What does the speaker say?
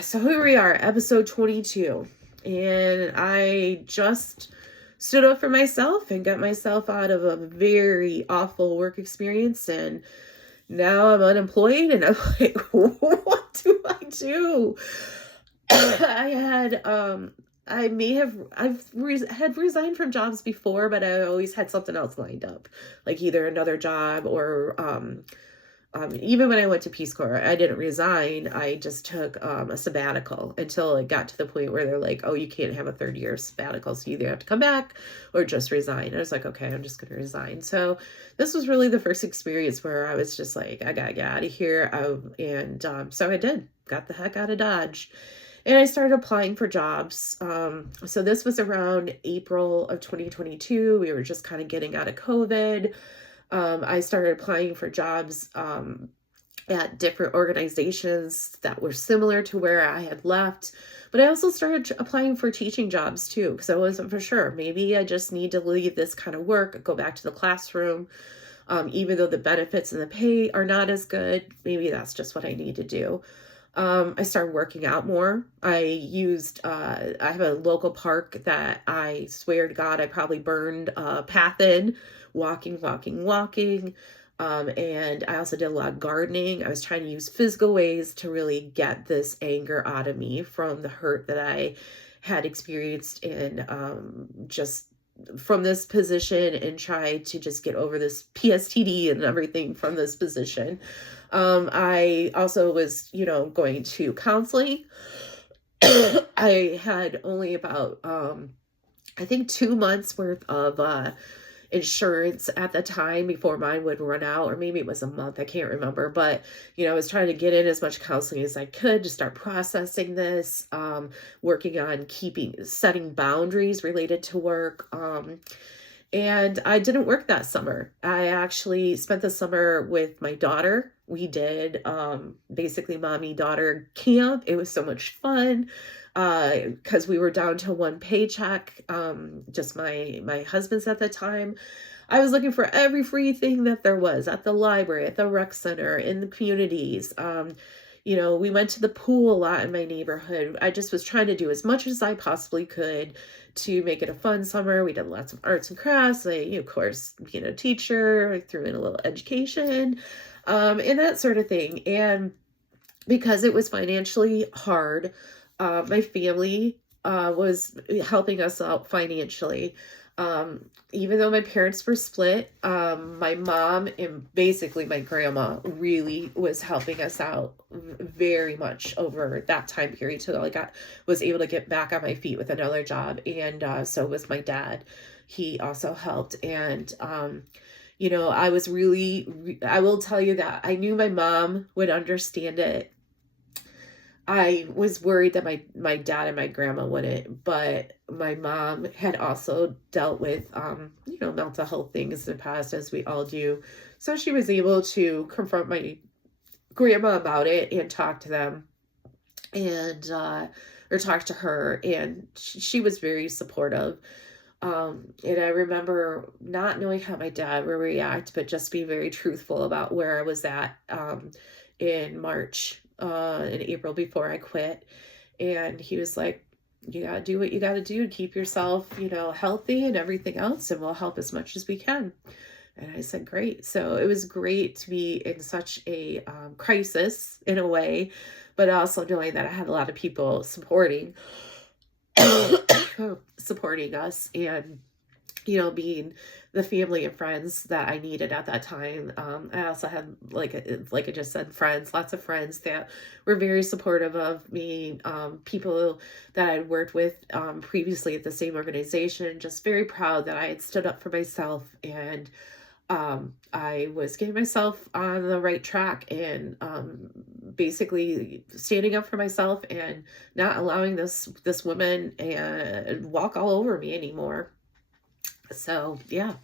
So here we are, episode 22. And I just stood up for myself and got myself out of a very awful work experience. And now I'm unemployed and I'm like, what do I do? I've resigned from jobs before, but I always had something else lined up, like either another job or even when I went to Peace Corps, I didn't resign. I just took a sabbatical until it got to the point where they're like, oh, you can't have a third year sabbatical. So you either have to come back or just resign. I was like, okay, I'm just going to resign. So this was really the first experience where I was just like, I got to get out of here. So I did, got the heck out of Dodge. And I started applying for jobs. So this was around April of 2022. We were just kind of getting out of COVID. I started applying for jobs at different organizations that were similar to where I had left. But I also started applying for teaching jobs too, because I wasn't for sure. Maybe I just need to leave this kind of work, go back to the classroom. Even though the benefits and the pay are not as good, maybe that's just what I need to do. I started working out more. I have a local park that I swear to God, I probably burned a path in, walking. And I also did a lot of gardening. I was trying to use physical ways to really get this anger out of me from the hurt that I had experienced in just from this position, and try to just get over this PSTD and everything from this position. I also was, going to counseling. I had only about, I think 2 months worth of insurance at the time before mine would run out, or maybe it was a month, I can't remember. But I was trying to get in as much counseling as I could to start processing this, working on setting boundaries related to work. And I didn't work that summer. I actually spent the summer with my daughter. We did basically mommy-daughter camp. It was so much fun because we were down to one paycheck, just my husband's at the time. I was looking for every free thing that there was at the library, at the rec center, in the communities. We went to the pool a lot in my neighborhood. I just was trying to do as much as I possibly could to make it a fun summer. We did lots of arts and crafts. Of course, being a teacher, I threw in a little education, and that sort of thing. And because it was financially hard, my family was helping us out financially. Even though my parents were split, my mom and basically my grandma really was helping us out very much over that time period. So I was able to get back on my feet with another job. And so was my dad. He also helped. And, I was I will tell you that I knew my mom would understand it. I was worried that my dad and my grandma wouldn't, but my mom had also dealt with, mental health things in the past, as we all do. So she was able to confront my grandma about it and talk to them or talk to her. And she was very supportive. And I remember not knowing how my dad would react, but just being very truthful about where I was at, in March, in April before I quit. And he was like, you got to do what you got to do to keep yourself, healthy and everything else, and we'll help as much as we can. And I said, great. So it was great to be in such a crisis in a way, but also knowing that I had a lot of people supporting us, and being the family and friends that I needed at that time. I also had, like I just said, lots of friends that were very supportive of me, people that I'd worked with previously at the same organization. Just very proud that I had stood up for myself, and I was getting myself on the right track, and basically standing up for myself and not allowing this woman and walk all over me anymore. So yeah.